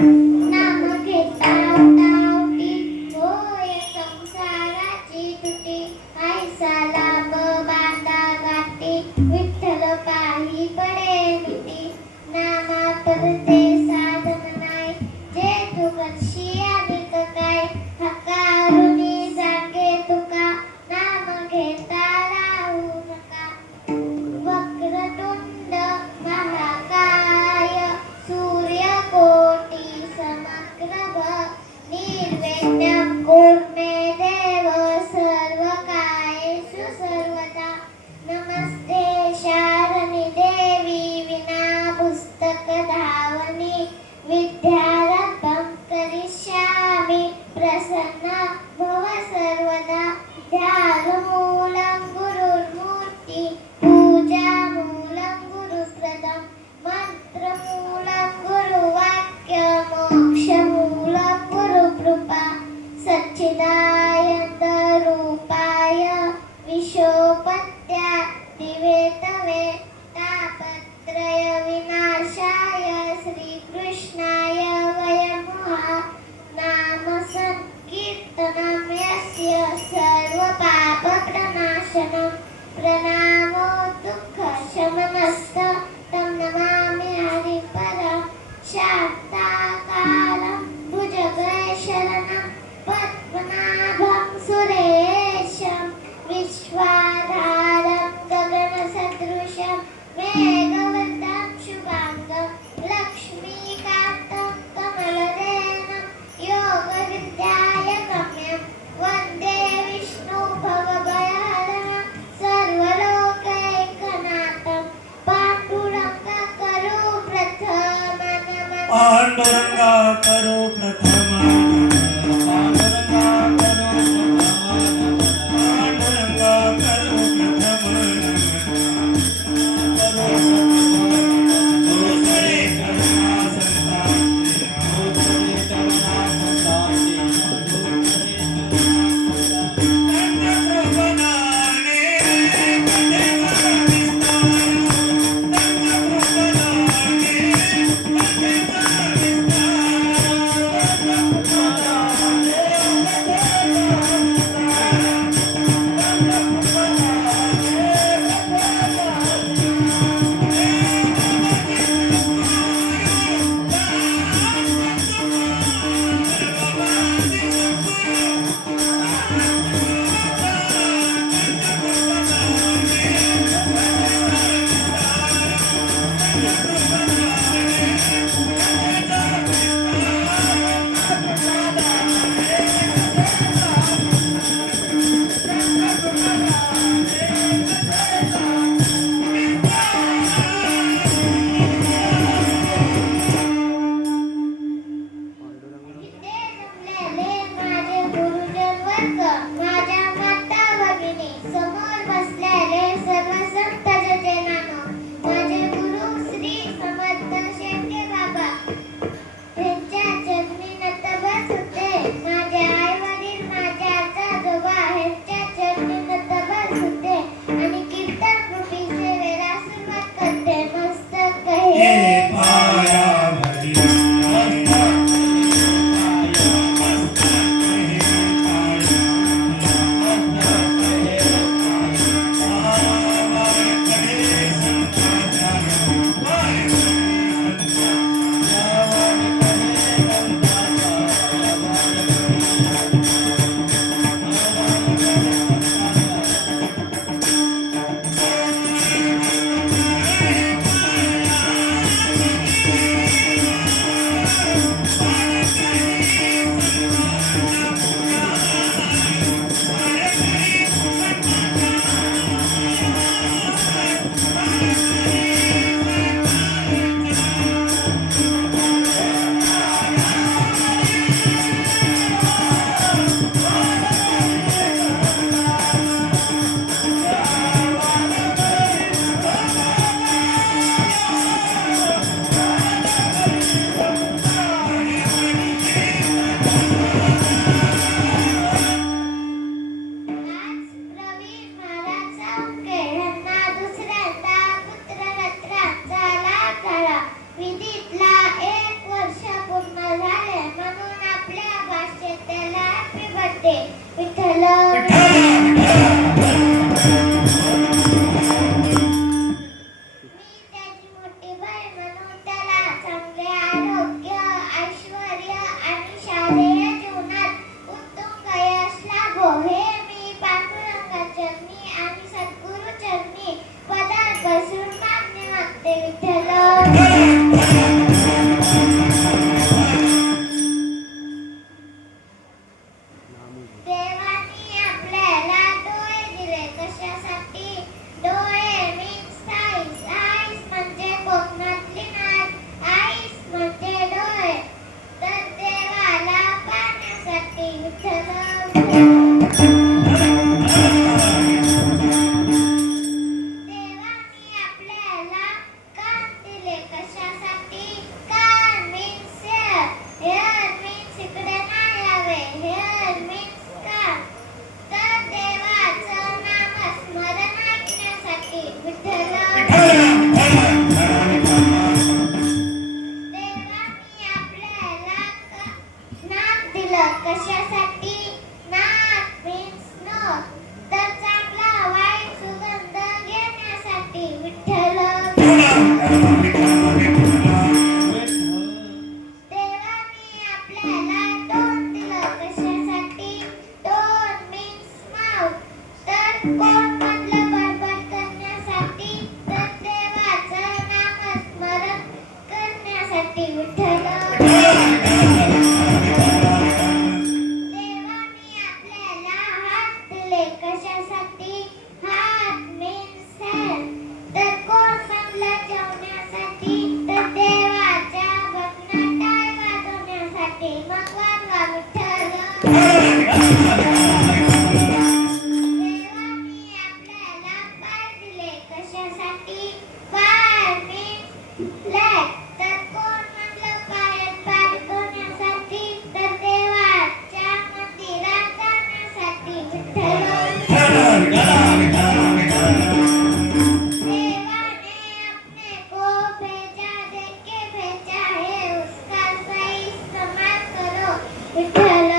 नाम घेता उठावटी होय संसाराची तुटी ऐसा लाभ बांधा गाठी विठ्ठल पायी पडे मिटी नामा परते साधन नाही जे तू करशी अधिक काय हकारुनी जागे तुका नाम घेता राहू नका वक्रतुंड महाकाय सूर्यकोटी समग्रभ निर्विघ्नं कुर्मे देव सर्वकार्येषु सर्वदा नमस्ते शारनि देवी विना पुस्तक धावनी विद्यारंभं करिष्यामि प्रसन्ना भव सर्वदा ध्यानमूलं गुरुर्मूर्ति पूजामूलं गुरुप्रदं मंत्रमूलं गुरुवाक्य मोक्षमूलं गुरुकृपा सच्चिदानंद रूपाय विशोपत्या दिवेतवे तापत्रय विनाशाय श्रीकृष्णाय वयमुहा नाम संकीर्तनं यस्य सर्वपापप्रणाशनं प्रणामो दुःखशमनस्य तं नमामि हरिपरं शान्ताकारं भुजगशयनं पद्मनाभं सुरेशं विश्वाधारं गगनसदृशं मेघवर्णं शुभांगं लक्ष्मीकान्तं कमलनयनं योगविद्यायकम्यं वन्दे विष्णु भवभयहरं सर्वलोकैकनाथं पाण्डुरङ्ग करो प्रथम नमः पांडुरंगा करो प्रथम पांडुरंगा करो प्रथम दुसरे करुणा कशासाठी नाक मीन्स नोज तर चांगला वाईट सुगंध घेण्यासाठी विठ्ठल देवाने आपल्याला तोंड दिलं कशासाठी तोंड मीन्स माउथ तर कोण म्हणलं बडबड करण्यासाठी तर देवाचं नामस्मरण करण्यासाठी विठ्ठल देवाने आपल्याला हात दिले कशासाठी हात मीन्स हँड तर कोण म्हणलं जेवण्यासाठी तर देवाच्या भजनात टाळ वाजवण्यासाठी मग वाजवा विठ्ठल देवाने आपल्याला पाय दिले कशासाठी पाय मीन्स लेग तर कोण म्हणलं पायात पाय धुण्यासाठी तर देवाच्या मंदिरात जाण्यासाठी विठ्ठल देवाने अपने को भेजा देके भेजा है उसका सही इस्तेमाल करो विठ्ठल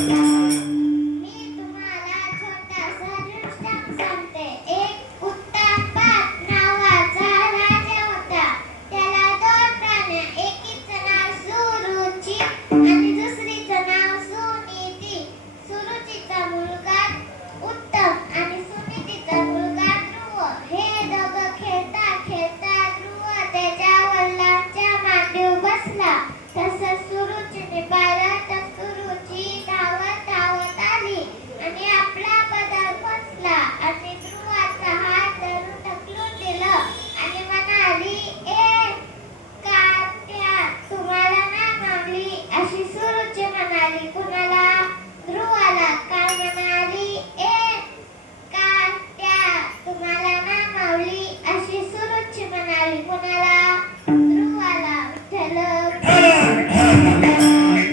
मी तुम्हाला छोटासा दृष्टांत सांगते एक कुत्ता पात नावाचा राजा होता त्याला दोन राण्या एकीचं नाव सुरुची आणि दुसरीचं नाव सुनीती सुरुचीचा मुलगा उत्तम आणि सुनीतीचा मुलगा ध्रुव हे दोघं खेळता खेळता ध्रुव त्याच्या वडिलांच्या मांडीवर बसला तसं सुरुचीने पाहिलं तर सुरुची धावत धावत आली आणि आपला पदर खोचला आणि ध्रुवाचा हात धरून ढकलून दिलं आणि म्हणाली ए कारट्या तुम्हाला नाही मागली अशी सुरुची म्हणाली कुणाला ध्रुवाला काय म्हणाली ए कारट्या तुम्हाला नाही मावली अशी सुरुची म्हणाली कुणाला ध्रुवाला विठ्ठल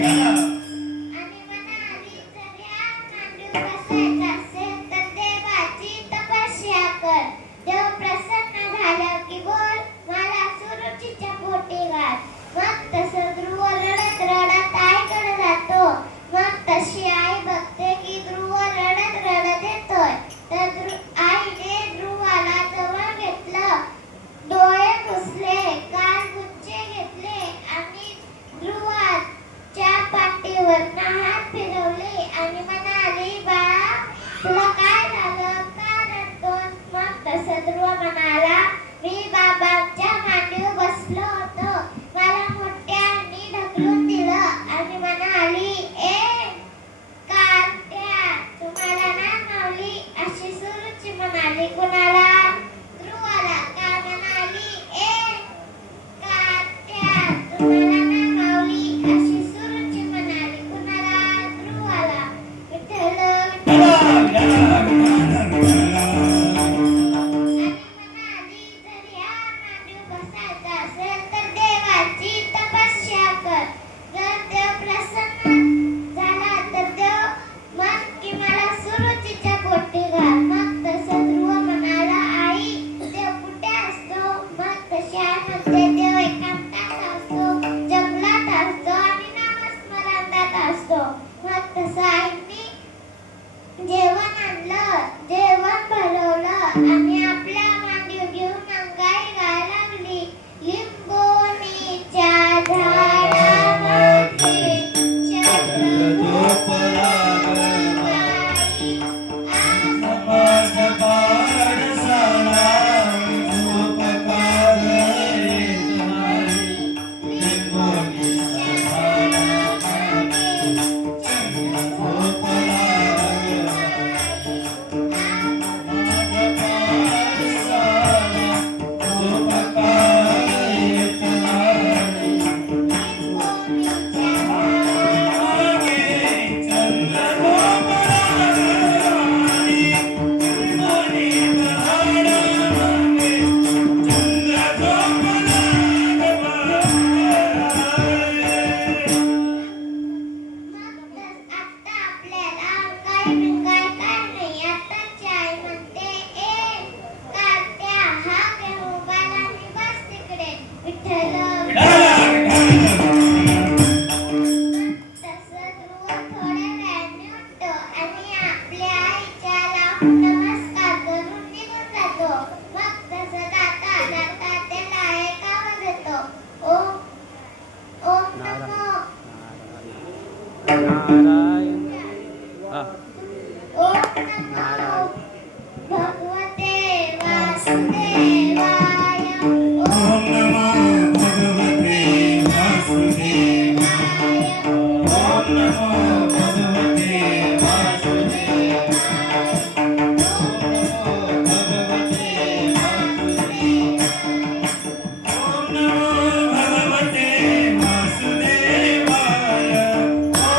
आणि म्हणाली जर या मांडीवर बसायचं असेल तर देवाची तपस्या कर देव प्रसन्न झाला की बोल मला सुरुचीच्या पोटी घाल मग तसं ध्रुव रडत रडत आईकडे जातो मग तशी आई बघते की ध्रुव रडत रडत येतोय तर आईने ध्रुवाला जवळ घेतलं डोळे पुसले कान गुच्चे घेतले आणि ध्रुवाच्या पाठीवर हात फिरवले आणि म्हणाली बाळा तुला काय झालं का रडतोस मग तसं ध्रुव म्हणाला मी बाबांच्या मांडीवर बसलो होतो मला मोठ्यांनी ढकलून दिलं आणि म्हणाली ए कारट्या तुम्हाला नाही मावली अशी सुरुची म्हणाली कुणाला ध्रुवाला काय म्हणाली ए कारट्या तुम्हाला नाही मावली अशी सुरुची म्हणाली कुणाला ध्रुवाला विठ्ठल आणि म्हणाली जर या मांडीवर बसायचं असेल तर देवाची तपस्या कर जर देव प्रसन्न झाला तर देव मग की मला सुरुचीच्या पोटी घाल मग तसं ध्रुव म्हणाला आई देव कुठे असतो मग तशी आई म्हणते देव एकांतात असतो जंगलात असतो आणि नामस्मरणात असतो मग तसं आईने जेवण आणलं जेवण भरवलं आणि आपल्या मांडीवर घेऊन अंगाई गाय लागली लिंबोणीच्या झाडामध्ये चंद्र समाज पाडसाला झोपकार येत नाही लिंबोणीच्या झाडाखाली चंद्र झोपला समाज पाडसाला झोपकार येत नाही मागे चंद्र झोपला आता आपल्याला काय बिंगाय काय नाही आताची आई म्हणते ए कारट्या हा घे मोबाईल आणि बस तिकडे विठ्ठल नारायण हा ओम नमो भगवते वासुदेवाय. ओम नमो भगवते वासुदेवाय. ओम नमो भगवते वासुदेवाय. ओम नमो भगवते वासुदेवाय. ओम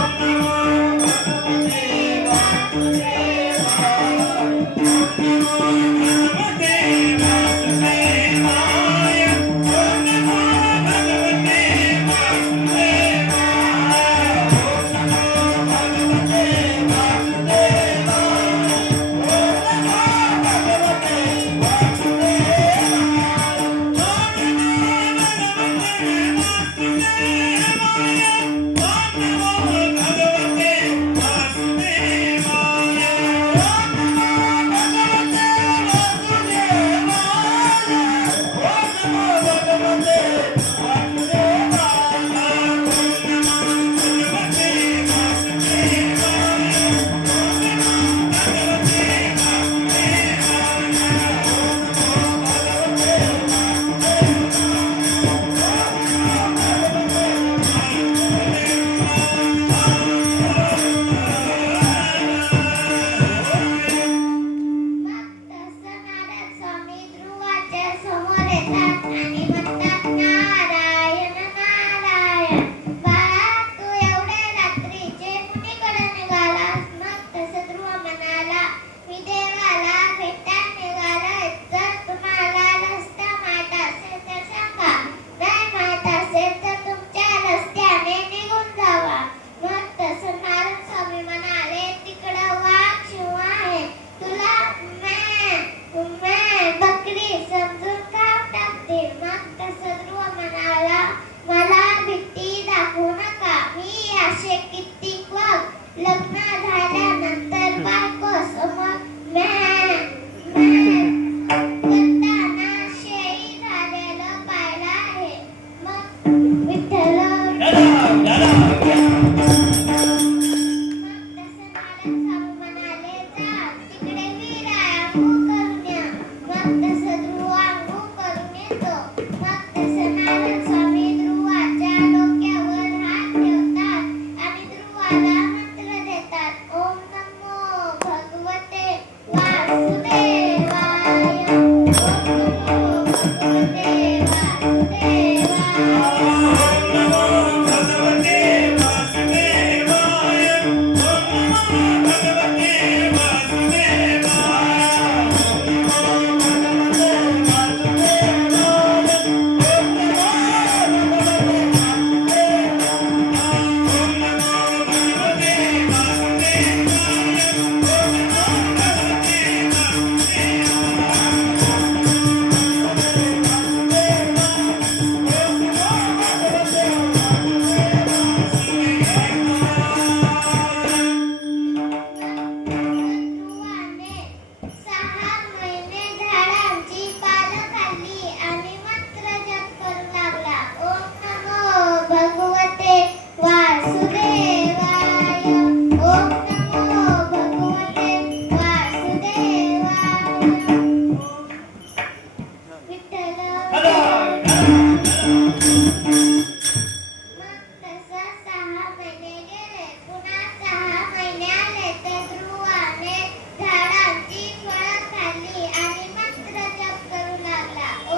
नमो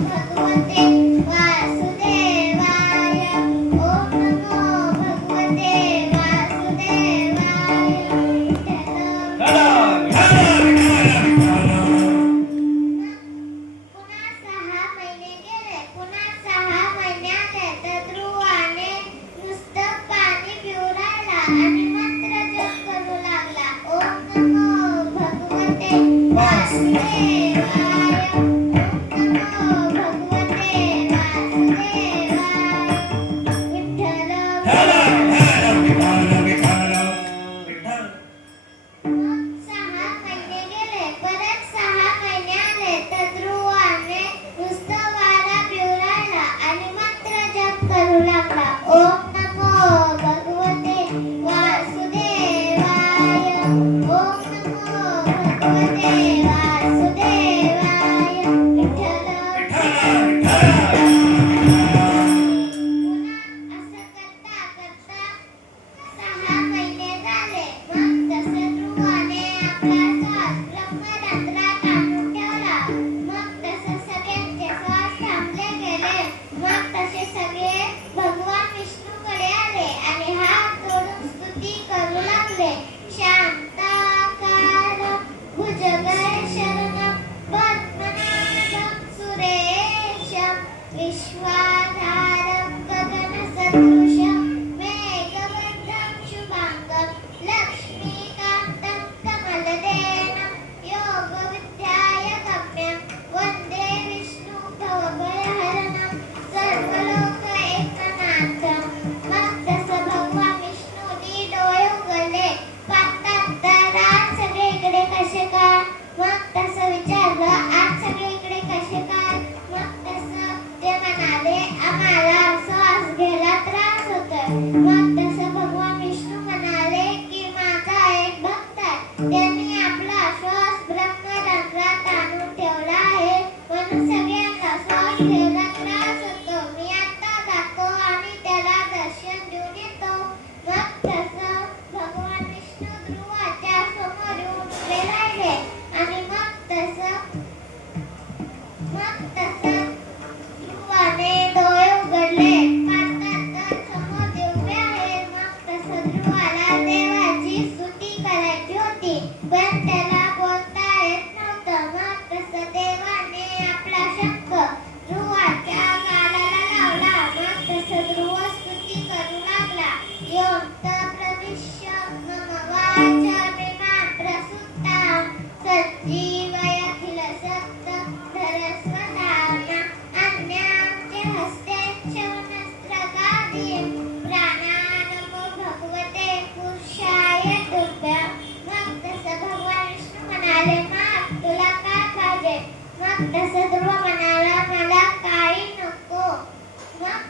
भगवते वासुदेवाय. ओम नमो भगवते म्हणाले, आम्हाला श्वास घ्यायला त्रास होतोय. मग तसं भगवान विष्णू म्हणाले की माझा एक भक्त आहे, त्यांनी आपला श्वास ब्रह्मरंध्रात आणून ठेवला आहे, म्हणून सगळ्यांना श्वास घ्यायला त्रास होतो. मी आता जातो आणि त्याला दर्शन देऊन येतो. मग तसं भगवान विष्णू ध्रुवाच्या समोर येऊन उभे राहिले आणि मग तसं ध्रुवाने डोळे उघडले. पाहतात तर समोर देव उभे आहे. मग तसं ध्रुवाला देवाची स्तुती करायची होती, पण त्याला बोलता येत नव्हतं. मग तसं देवाने आपला शंख ध्रुवाच्या गालाला लावला. मग तसं ध्रुव स्तुती करू लागला. योऽन्त प्रविश्य मम वाचमिमां प्रसुप्तां सज्जीवयखिलशक्तं धरस्वधाम्ना अन्यां च हस्तेन शवनस्त्रगादीं प्राणानमो भगवते पुरुषाय तुभ्यं. मग तसं भगवान विष्णू म्हणाले, मग तुला काय पाहिजे? मग तसं ध्रुव म्हणाला, मला काही नको. मग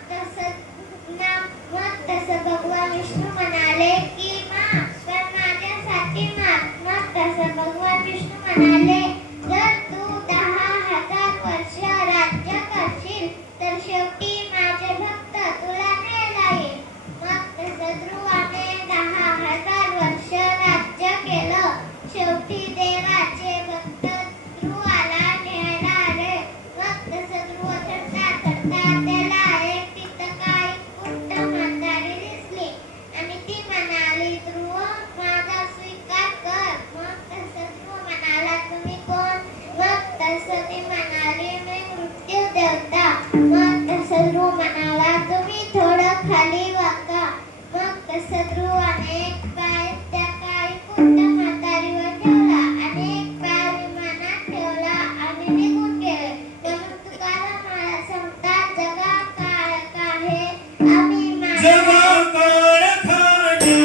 तसं भगवान विष्णू म्हणाले की माग, पण माझ्यासाठी माग. मग तसं भगवान विष्णू म्हणाले, जर तू 10,000 वर्ष राज्य करशील तर शेवटी माझे भक्त तुला न्यायला येईल. मग तसं ध्रुवाने 10,000 वर्ष राज्य केलं. शेवटी देवाचे भक्त ध्रुवाला न्यायला आले. मग तसं ध्रुव चढता चढता त्याला एक तिथं काही कुंट म्हातारी दिसली आणि ती म्हणाली, ध्रुव माझा स्वीकार कर. मग तसं ध्रुव म्हणाला, तुम्ही कोण? मग तसं ती म्हणाली, मी मृत्यू देवता. मग तसं ध्रुव म्हणाला, तुम्ही थोडं खाली वाका. मग तसं ध्रुवाने एक पाय त्या काही कुंट म्हातारीवर ठेवला आणि एक पाय विमानात ठेवला आणि निघून गेले. म्हणून तुकाराम महाराज सांगतात, जगा काळ काहे आम्ही जगा काळ खाणे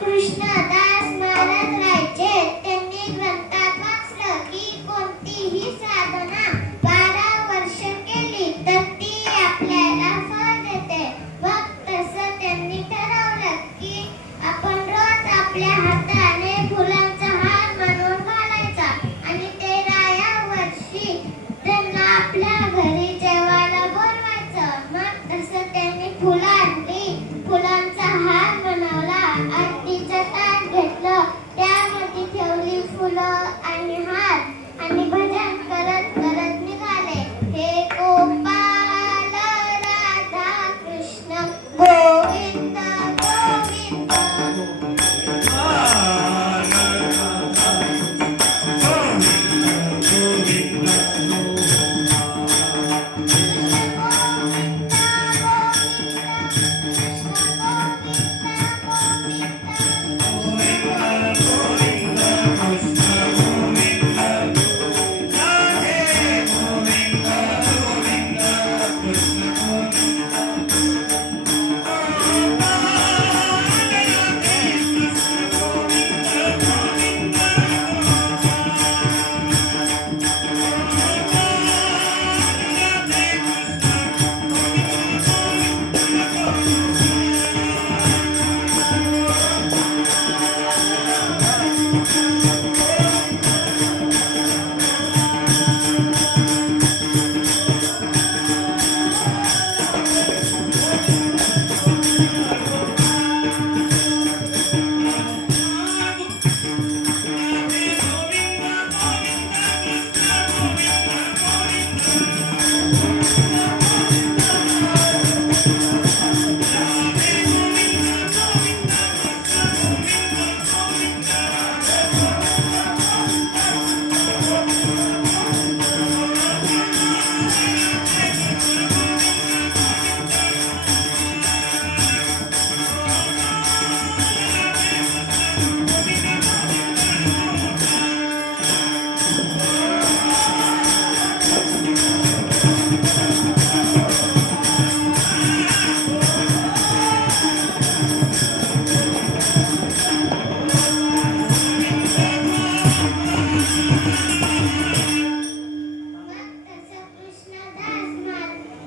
कृष्णदास महाराज राहायचे. त्यांनी ग्रंथात वाचलं की कोणतीही साधना 12 वर्ष केली तर ती आपल्याला फळ देते. मग तसं त्यांनी ठरवलं की आपण रोज आपल्या हाताने फुलांचा हार बनवून घालायचा आणि 13व्या वर्षी त्यांना आपल्या घरी जेवायला बोलवायचं. मग तसं त्यांनी फुलं आणली, फुलांचा हार बनवला, आरतीचं ताट घेतलं, त्यामध्ये ठेवली फुलं आणि हार आणि भजन करत करत निघाले. हे गोपाल राधा कृष्ण गोविंद गोविंद.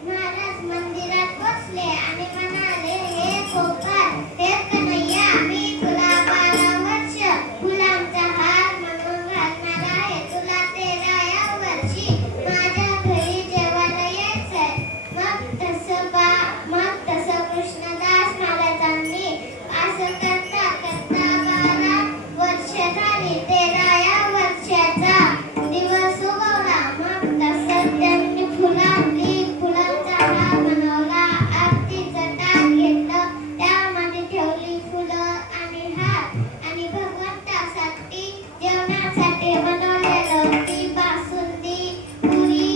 महाराज मंदिरात बसले आणि म्हणाले, हे गोपाळ, हे कन्हैया, मी तुला 12 वर्ष फुलांचा हार म्हणून घालणार आहे. तुला 13व्या वर्षी माझ्या घरी जेवायला यायचंय. मग तसं कृष्णदास महाराजांनी असं करता करता 12 वर्ष झाली. 13व्या वर्षाचा दिवस उगवला. मग तसं त्यांनी फुलं आणली, फुलांचा हार बनवला, आरतीचं ताट घेतलं, त्यामध्ये ठेवली फुलं आणि हार आणि भगवंतासाठी जेवणासाठी बनवलेलं ती बासुंदी, पुरी,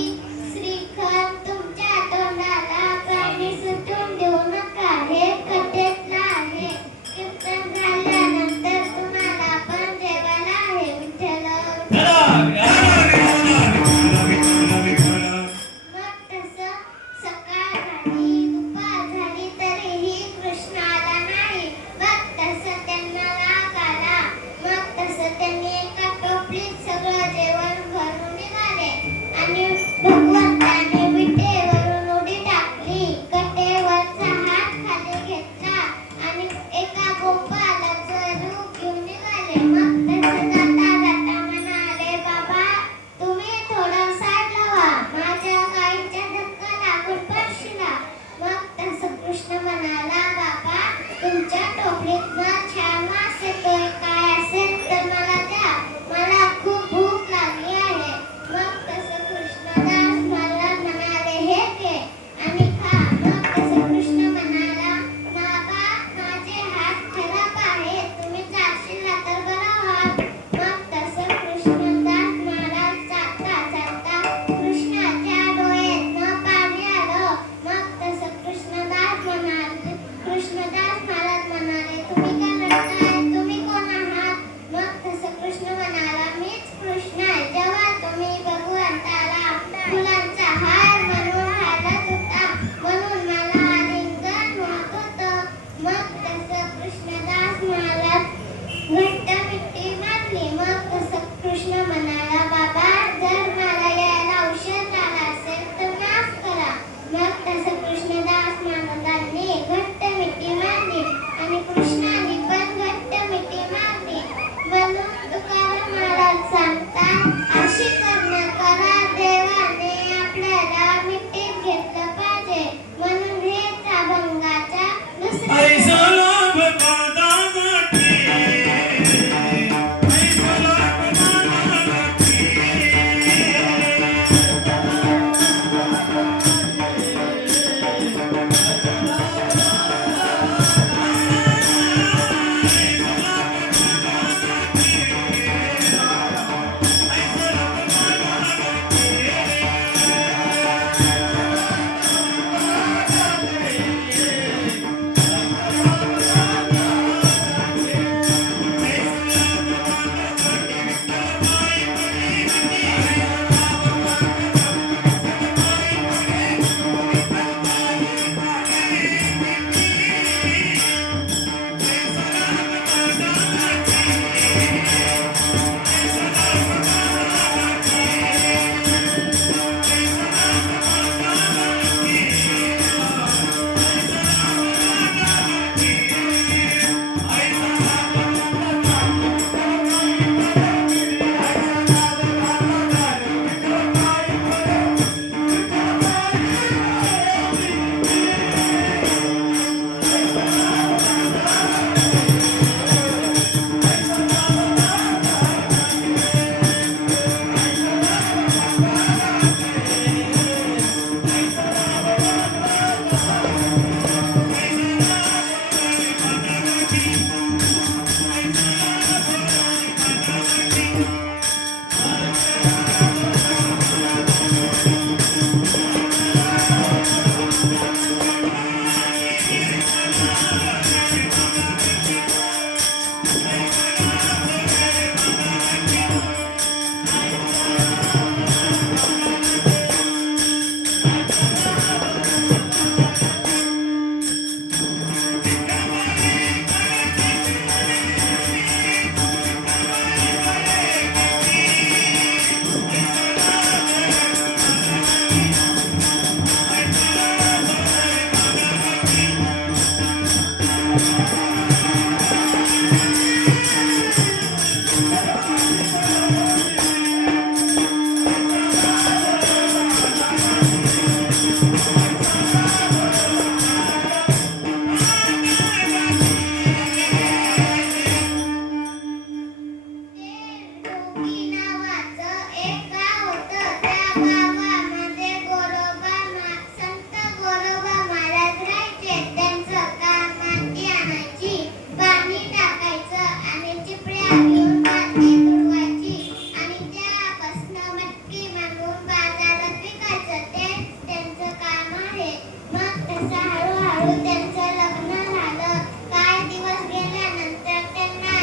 श्रीखंड तुमच्या तोंडाला काही सुटून देऊ नका. हे कथेतलं आहे. कीर्तन झाल्यानंतर तुम्हाला पण जेवायला आहे. विठ्ठल. मग तसं सकाळ झाली, दुपार झाली तरीही कृष्ण आला नाही. मग तसं त्यांना राग आला. मग तसं त्यांनी एका टोपलीत सगळं जेवण भरून निघाले आणि भगवंताने विटेवरून उडी टाकली. कटेवरचा हात खाली घेतला आणि एका गोपाळाचं रूप घेऊन निघाले. मग तसं जाता जाता म्हणाले, बाबा, तुम्ही थोडं साईडला व्हा, माझ्या गाईच्या धक्का लागून पडशिला. मग तसं कृष्ण म्हणाला, बाबा, तुमच्या टोपलीतनं छान वास येतोय, काय असेल तर मला द्या, मला खूप भूक लागली आहे. मग तसं कृष्णदास महाराज म्हणाले, हे घे आणि खा. मग तसं कृष्ण म्हणाला, बाबा, माझे हात खराब आहेत, तुम्ही चालशीला तर बरं व्हाल. मग तसं कृष्णदास महाराज चालता चालता कृष्णाच्या डोळ्यातनं पाणी आलं. मग तसं कृष्णदास महाराज म्हणाले, तुम्ही काय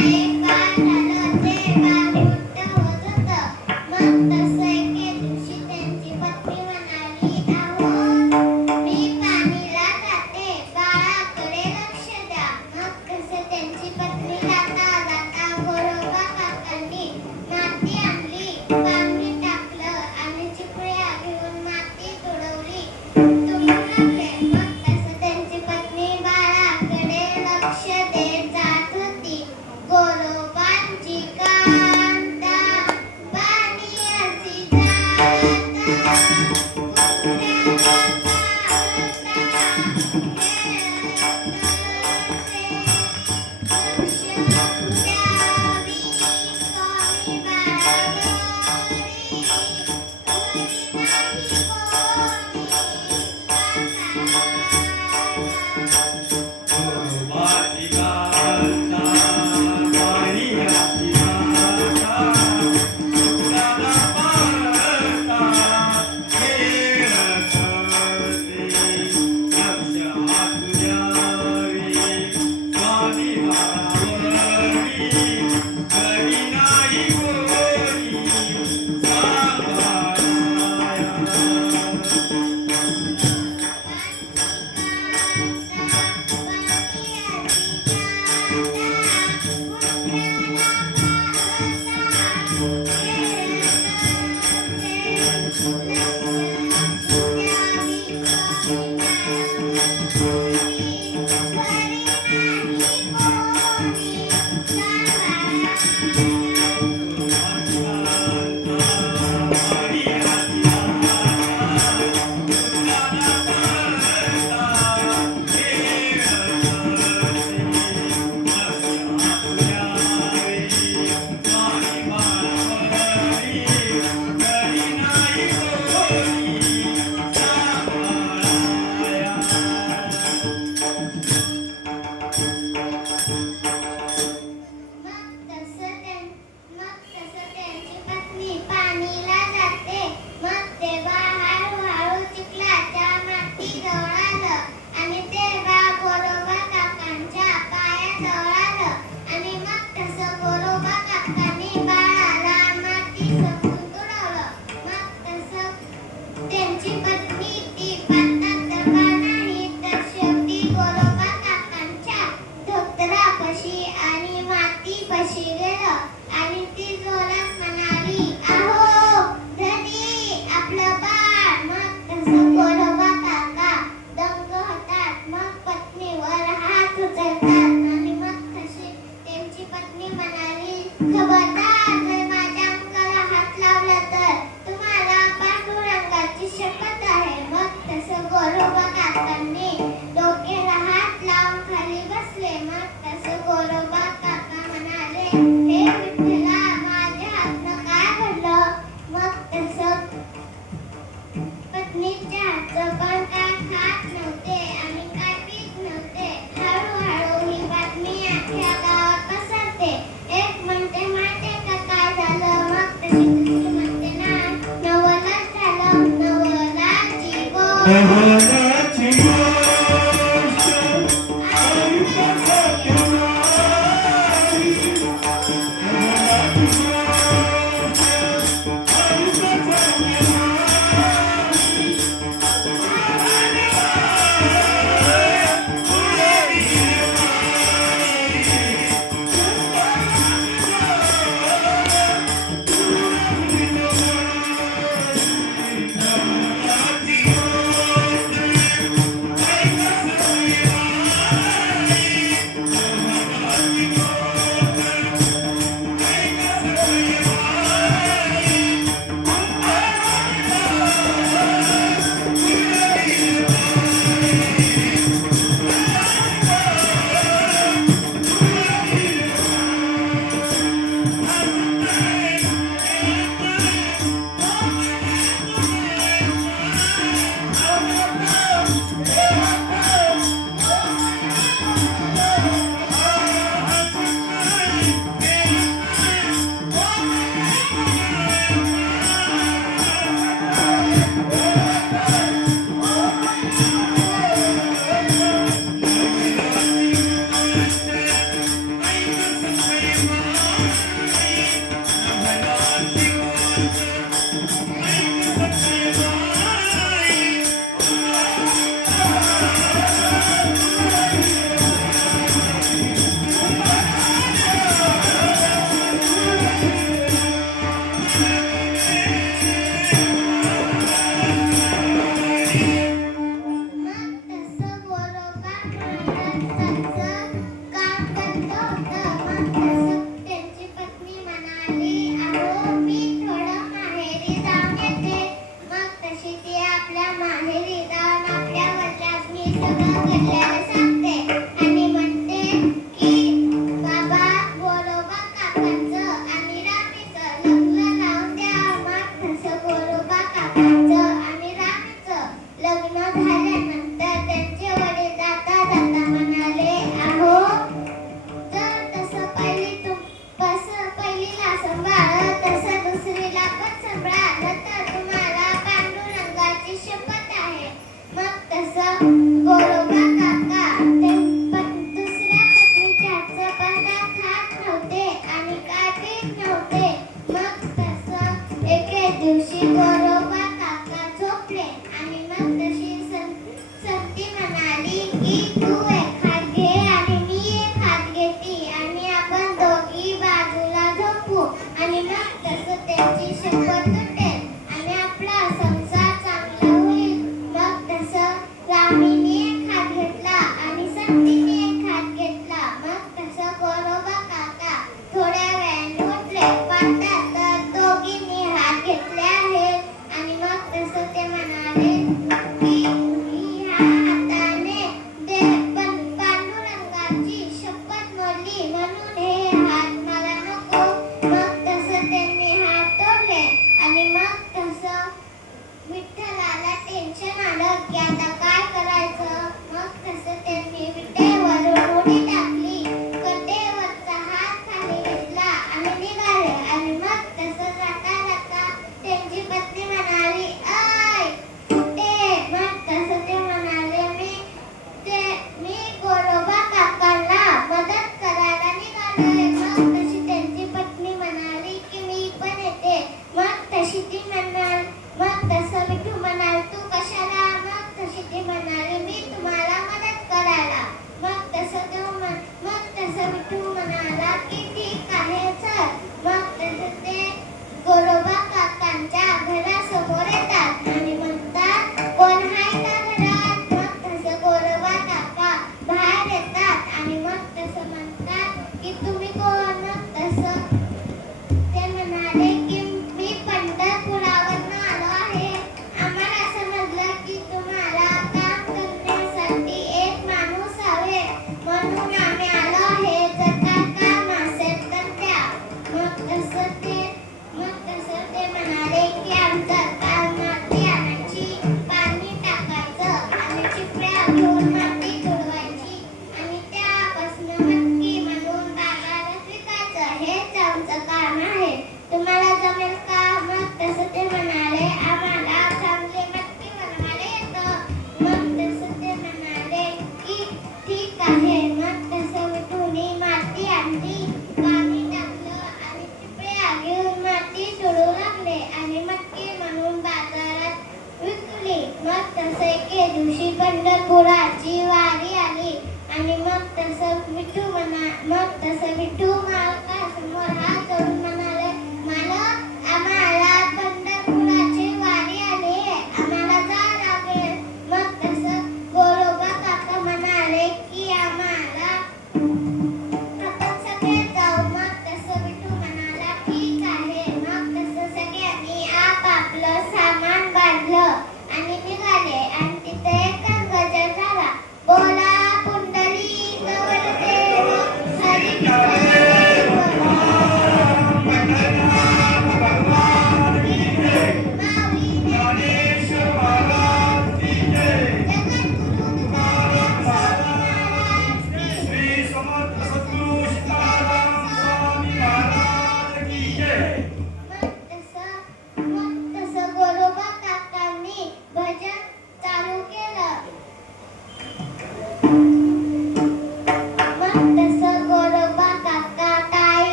एक बाळ झालं ते बाळ मोठं होत होतं. मग तसं एके दिवशी त्यांची पत्नी म्हणाली, अहो मी पाणीला जाते, बाळाकडे लक्ष द्या. मग कसं त्यांची पत्नी जाता जाता गोरोबा काकांनी माती आणली, पाणी टाकलं आणि चिपळ्या घेऊन माती तुडवली, तुडवू लागले. मग तसं त्यांची पत्नी बाळाकडे लक्ष देत जात होती. गोरोबांची कांता पाणी अशी जाता, कुत्र्याला पाहता खेळत असे. लक्ष द्यावी स्वामी बाळावरी, वरी नाही कोणी गोरोबाची कांता पाणी अशी जाता, कुत्र्याला पाहता खेळत असे. लक्ष हातू द्यावे स्वामी बाळावरी, घरी नाही कोणी सांभाळाया. मग तसं त्यांची पत्नी पाणीला जाते. मग ते बाळ हळूहळू चिखलाच्या मातीजवळ आलं आणि ते बाळ गोरोबा काकांच्या पायाजवळ आलं. आणि मग तसं गोरोबा काकांनी बाळाला माती सपून तुडवलं. मग तसं त्यांची पत्नी ती पाण्यात डबा नाही तर शेवटी गोरोबा काकांच्या धोतरापाशी आणि मातीपाशी गेलं आणि ती जोरात म्हणाली, अहो धनी आपलं बाळ. मग तसं गोरोबा काका दंग होतात. मग पत्नीवर हात उचलतात आणि मग तशी त्यांची पत्नी म्हणाली, खबरदार जर माझ्या अंगाला हात लावला तर तुम्हाला पांडुरंगाची शपथ आहे. मग तसं गोरोबा काकांनी डोक्याला हात लावून खाली बसले. मग तसं गोरोबा काका म्हणाले, हे विठ्ठला माझ्या हातनं काय घडलं. मग तसं पत्नीच्या हातचं पण काय खात नव्हते आणि काय पीत नव्हते. हळूहळू ही बातमी अख्ख्या गावात पसरते. एक म्हणते माहिती का काय झालं. मग तशी दुसरी म्हणते ना, नवलच झालं, नवलाची गोष्ट. नवलाची गोष्ट आयुष्यात येणारी. नवलाची गोष्ट आयुष्यात येणारी. येते आणि आपण दोघी बाजूला झोपू आणि मग तसं त्यांची शपथ तुटेल आणि आपला संसार चांगला होईल. मग तसं रामीने एक हात घेतला आणि संतीने एक हात घेतला. मग तसं गोरोबा काका थोड्या वेळाने उठले. पाहतात तर दोघींनी हात घेतले आहेत आणि मग तसं ते म्हणाले की मी ह्या हाताने पांडुरंगाची शपथ मोडली म्हणून हे हात मला नको. मग तसं त्यांनी हात तोडले आणि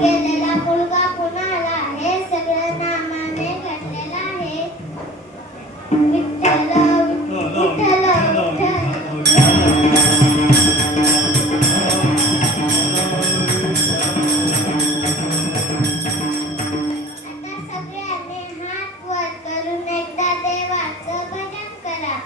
गेलेला मुलगा कुणाला हे सगळं नामाने घडलेलं आहे. विठ्ठल विठ्ठल विठ्ठल आता सगळ्यांनी हात वर करून एकदा देवाचं भजन करा.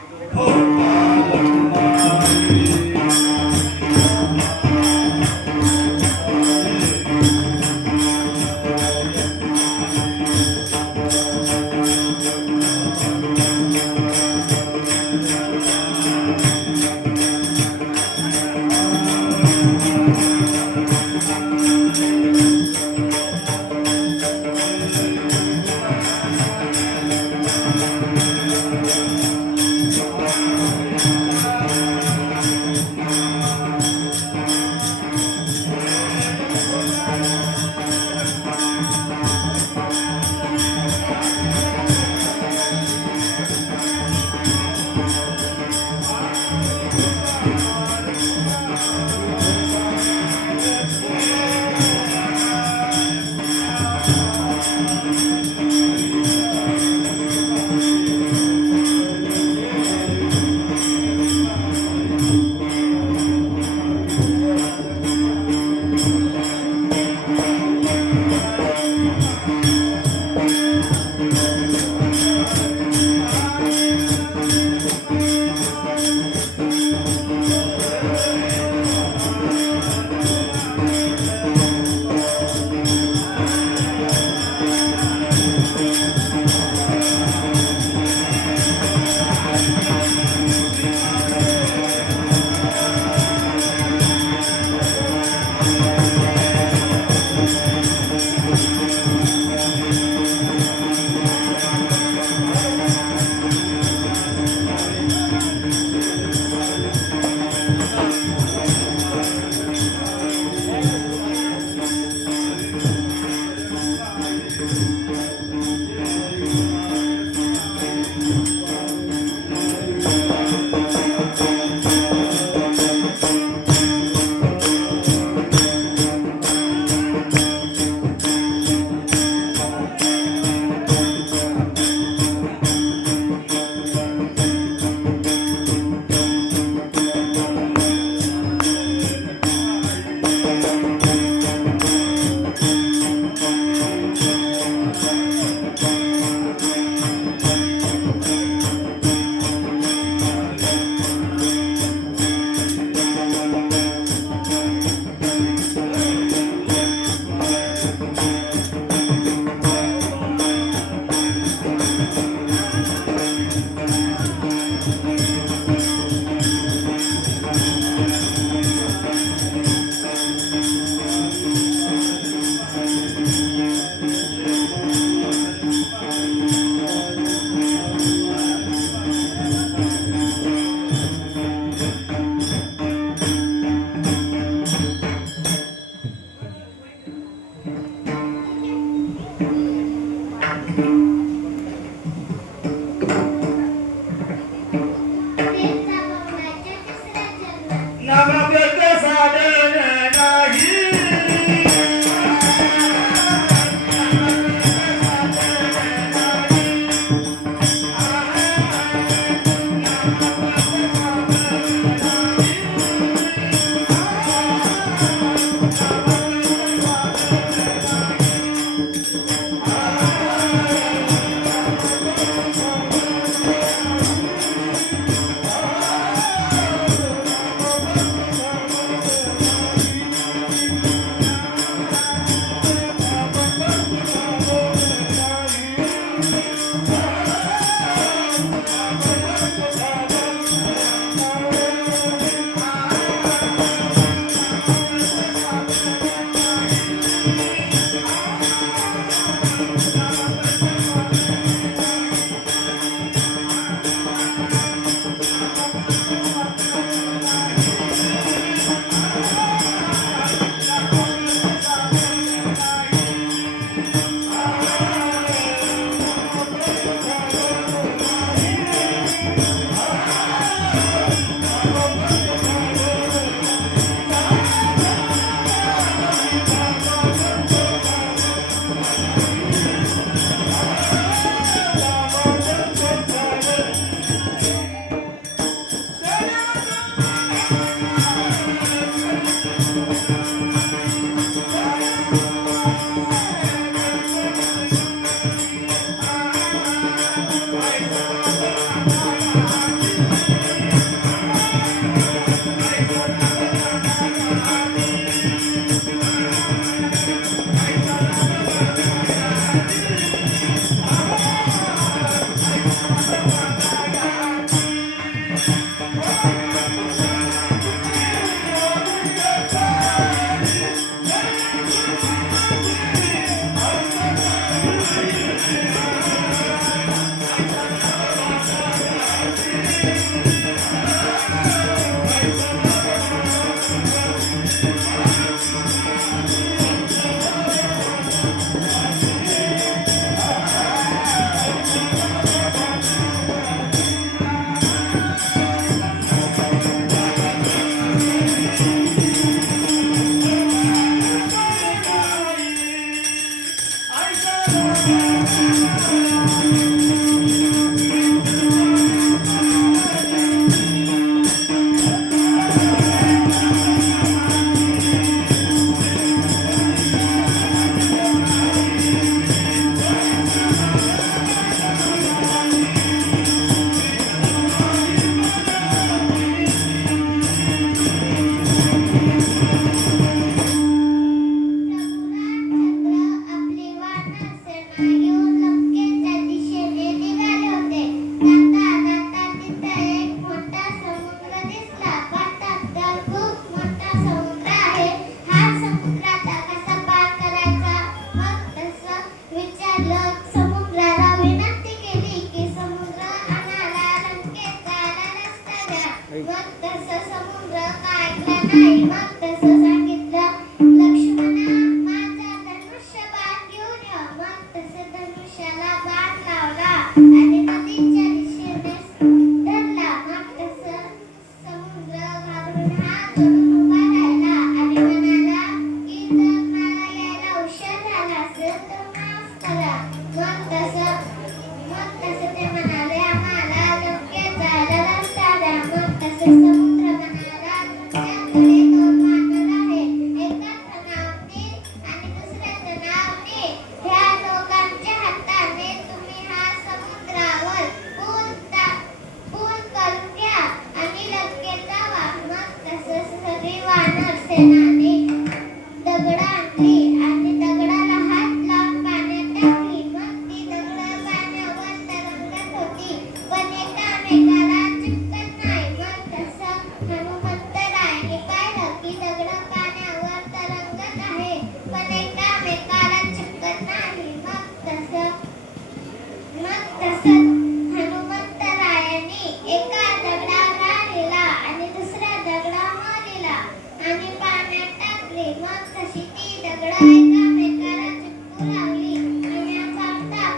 एकामेकाला चिपकू लागली. विण्याचा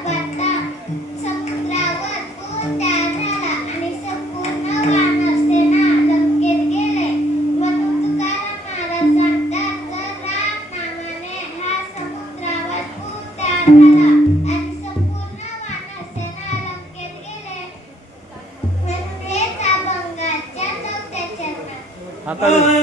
पडता समुद्रावर पूर तयार झाला आणि संपूर्ण वानरसेना लंकेत गेले. म्हणून तुकाराम महाराज सांगतात, जर राम नामाने हा समुद्रावर पूर तयार झाला आणि संपूर्ण वानरसेना लंकेत गेले, म्हणून हेच अभंगाच्या 4थ्या चरणात. हकाराने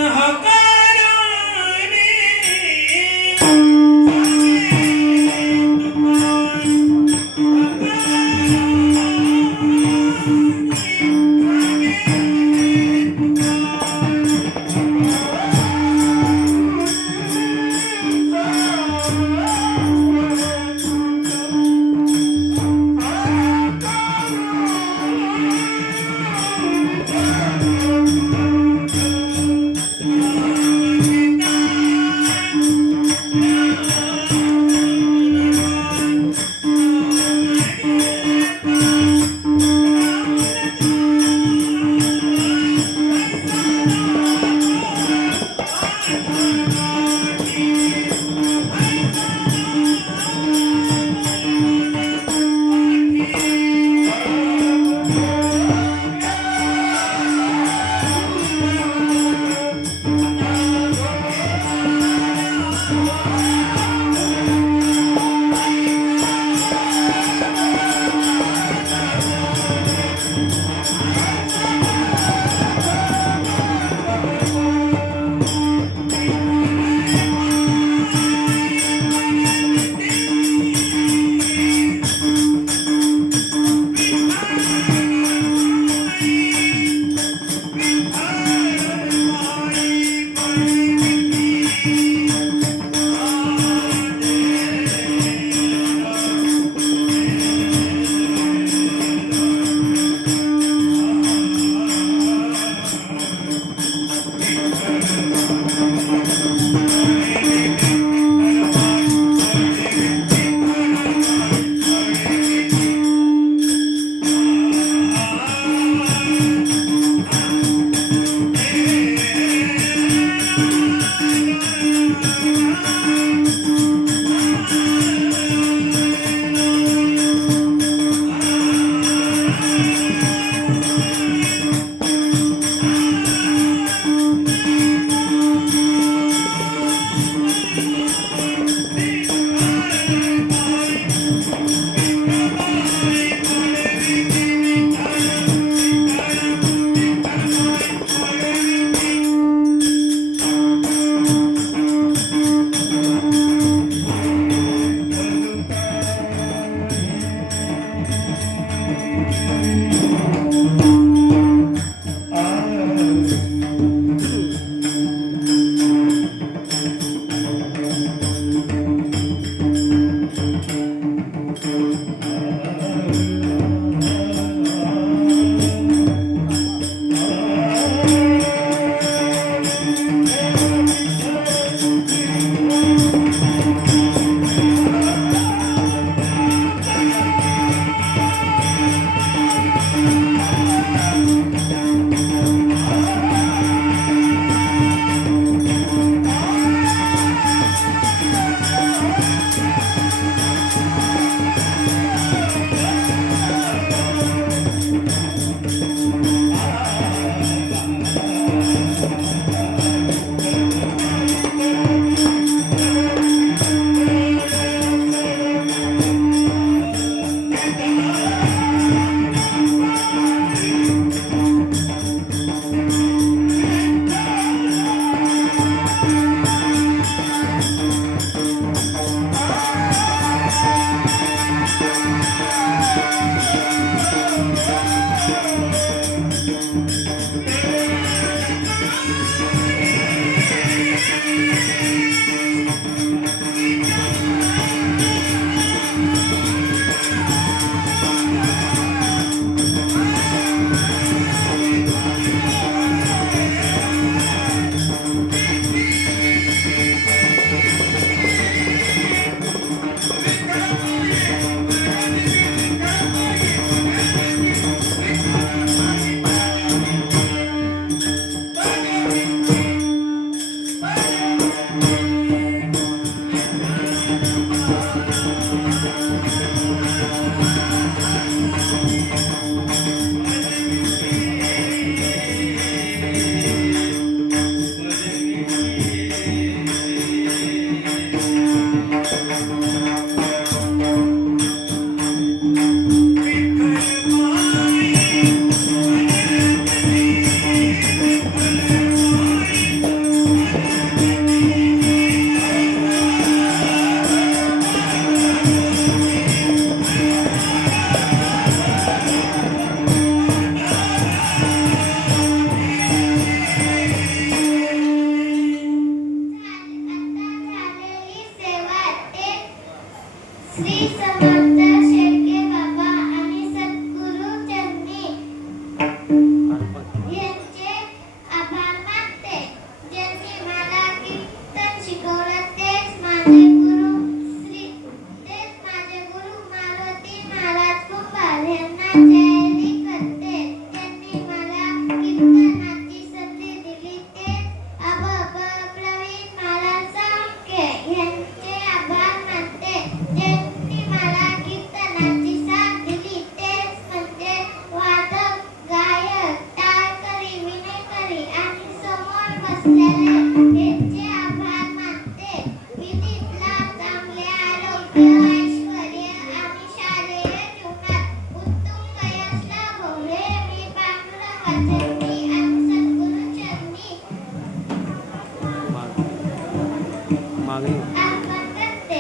अर्पण करते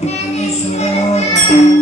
ज्ञानेश्वर